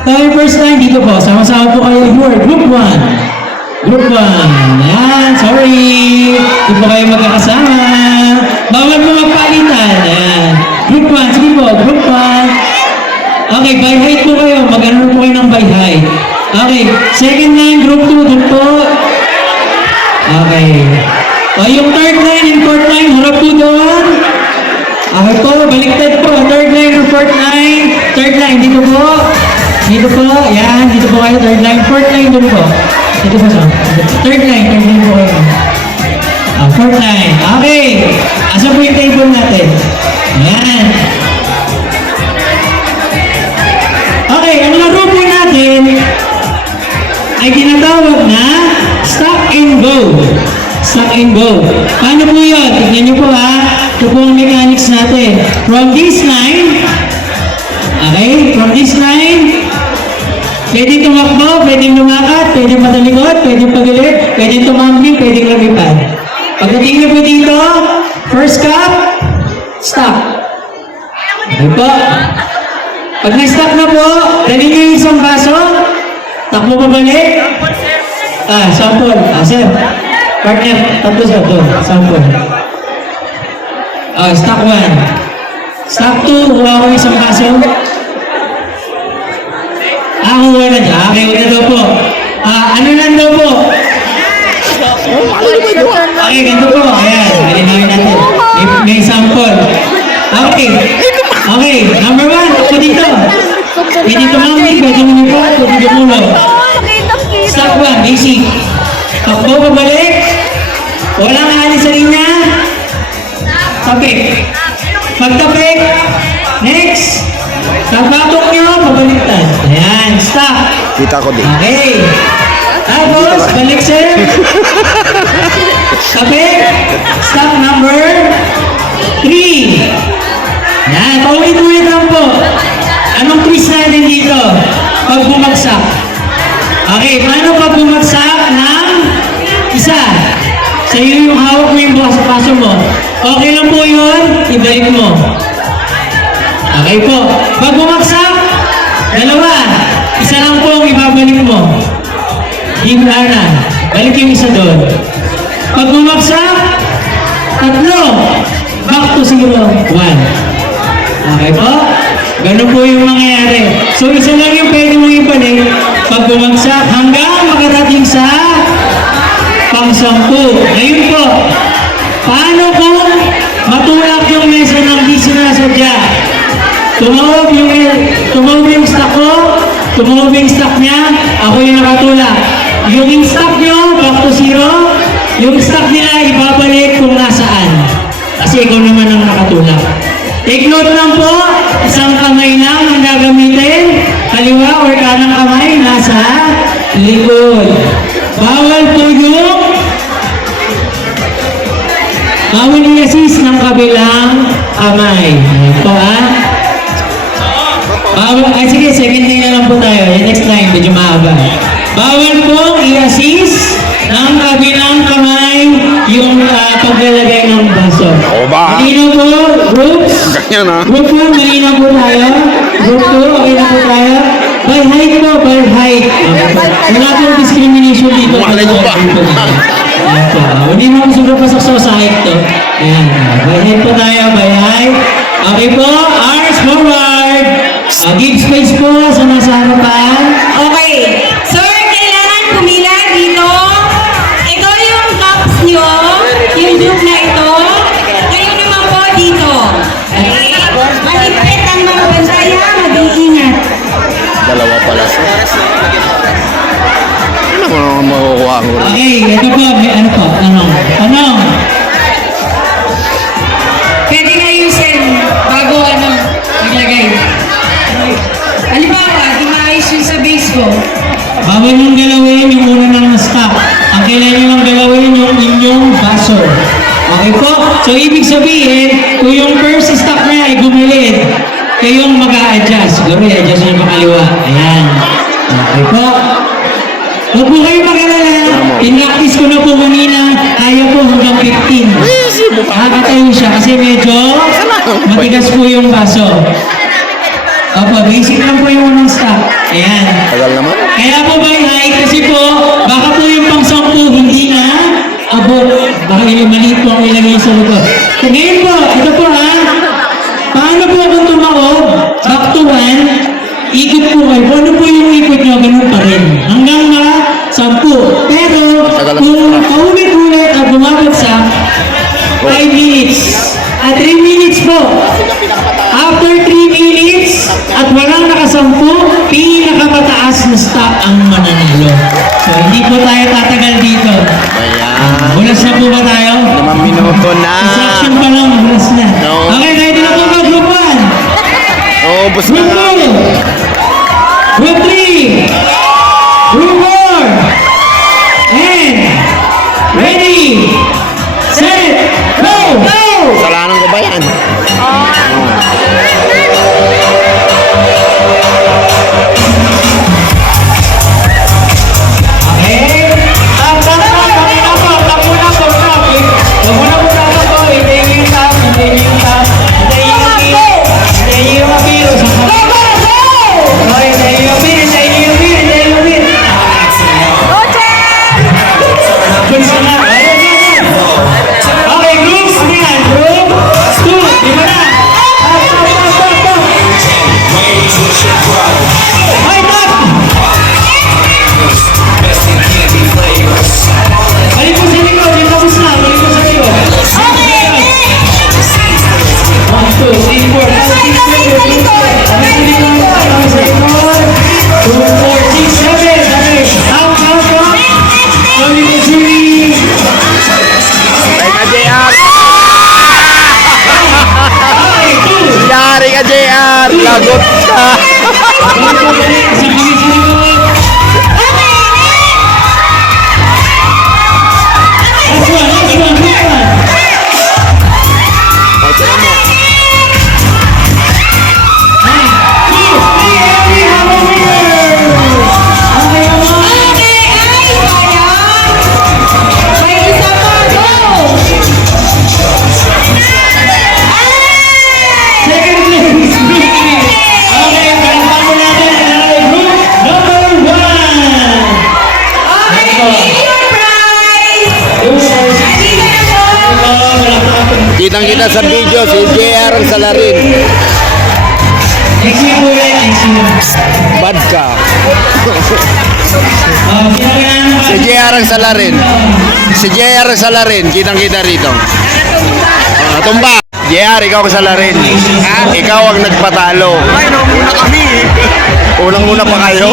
Okay, first time dito po. Sama-sama po kayo. You are group 1. Group 1. Ayan, sorry. Hindi po kayo magkakasama. Bawal mo magpalitan. Ayan. Group 1. Sige po, group 1. Okay, by height po kayo. Mag-ano po kayo ng by height. Okay, second line, group 2. Doon po. Okay. O, yung third line and fourth line, harap po doon. Okay po, baliktad po. Third line or fourth line. Third line, dito po. Dito po, yan. Dito po kayo, third line. Fourth line doon po. Dito po sa. Third line po kayo. Fourth line. Okay. Asa po yung table natin? Yan. Okay, ang laro po natin ay tinatawag na stop and go. Stop and go. Paano po yun? Tignan nyo po ha. Ito po ang mechanics natin. From this line, okay, from this line, pwede tumakbo, pwede lumakat, pwede matalikod, pwede pagilid, pwede tumambling, pwede lumipad. Pagdating nyo po dito, first cup, stop. Okay po. Pag na-stop na po, dali nyo yung isang baso, takbo pa balik. Sample. Sir. Partner, tapos ito. Sample. Stock 1. Stock 2, kuha ko isang baso. Kuha na dyan. Okay, una daw po. Ano lang daw po? Okay, ganito po. Ayan, malinawin natin. May sample. Okay. Okay, number 1, ako dito. Pwede tumamig, pwede lumipad, pwede dumulog. Stock 1, basic. Takbo, pabalik. Walang alis sa linya. Tapik. Pagtapik. Next. Pagbatok nyo, pabaliktad. Ayan, stop. Kita ko din. Okay. Tapos, balik sir. Tapik. Stop number 3. Yan, paulit-ulit lang po. Anong twist natin dito? Pag bumagsak. Okay, paano pag bumagsak ng isa? Sa iyo yung hawak mo yung paso mo. Okay lang po yun, ibalik mo. Okay po. Pag bumagsak, dalawa. Isa lang po ang ibabalik mo. Himla na. Balik yung isa doon. Pag bumagsak, tatlo. Back to 0, 1. Okay po? Ganun po yung mangyayari. So, isa lang yung pwede mong ibalik pag bumagsak hanggang makarating sa pang-10. Ngayon po, paano kung matulak yung mesa ng di sinasadya? Tumawag yung stock ko, tumawag yung stock niya, ako yung nakatulak. Yung stock nyo, back to 0, yung stock nila ibabalik kung nasaan. Kasi ikaw naman ang nakatulak. Take note lang po, isang kamay lang ang gagamitin, kaliwa or kanang kamay nasa likod. Bawal po yung bawal i-assist ng kabilang kamay. Ayan po ha. Bawal, sige, second line na lang po tayo. Yung next line, medyo mahaba. Bawal po i-assist ng kabilang kamay yung paglalagay ng baso. Malinaw po, groups. Group 1, malinaw po tayo. Group 2, okay na po tayo. By height po, by height. Wala pong discrimination dito. Malay ko ba? Hindi mo susunod pasok sa height to. Ayan. By height po tayo, by height. Okay po, arms forward. Give space po sa nasa harapan. Okay. Sir, kailangan pumila dito. Ito yung cups nyo. Yung group na ito. Kayo naman po dito. Okay? Malipit ang mga bantaya. Mag-iingat. Dalawa pala siya. Ano mo naman makukuha ko? Okay, ito po. May ano po? Tanong. Pwede na ayusin bago maglagay. Halimbawa, di maayos yung sa base ko. Bawal yung galawin yung una ng stock. Ang kailangan nyo lang galawin yung inyong baso. Okay po? So, ibig sabihin, kung yung first stock niya ay gumilid, kayong mag-a-adjust. Siguro, i-adjust nyo yung kaliwa. Ayan. Okay po? Huwag po kayo mag-alala. In-practice ko na po kanina. Kaya po hanggang 15. Nakakatayo siya kasi medyo matigas po yung baso. Opo, basic lang po yung unang stock. Ayan. Tagal naman. Kaya po ba yung height? Kasi po, baka po yung pang-sampu hindi na abot. Baka yung maliit po ang ilagay sa likod. So ngayon po, ito po ha. Paano po kung tumaob? Back to 1. Ikot po kayo. Kung ano po yung ikot nyo, ganun pa rin. Hanggang ma-10. Pero, kung paulit-ulit at bumabagsak, 5 minutes. At 3 minutes po. After 3 minutes at walang nakasampu, pinakamataas na stop ang mananalo. So, hindi po tayo tatagal dito. Ayan. Bulas na po ba tayo? 5 minuto na. Section pa lang, bulas na. No. Okay, ready na po ba, group 1? Naubos na Group nga. 2, Group 3, Group 4, and ready, set, go! Kasalanan ko ba yan? Okay? Tap muna po, stop. Huwag muna po dapat po, hintayin yung tap, hintayin yung apiro. Okay, hintayin yung apiro. Pulis na nga. Ayan. Okay, group, ano yan? Group 2, di ba na? Stop. Ay, tap! Balik po sa likod, yung tapos na, balik po sa likod. 1, 2, 3, 4, 5, 6, 7, 8, 9, 10, 11, 12, 13, 14, 15, 16, 17, 18, 19, 20, 21, 22, 23, 24, 25, 26, 27, 28, 29, 30. Teka, JR! Okay, 2. Yari ka, JR! Lagot ka! O, tira mo. Kitang-kita sa video, si JR ang salarin. Bad ka. Si JR ang salarin. Si JR ang salarin. Kitang-kita rito. Tumba. JR, ikaw ang salarin. Ikaw ang nagpatalo. Ay, unang-una kami. Unang-una pa kayo?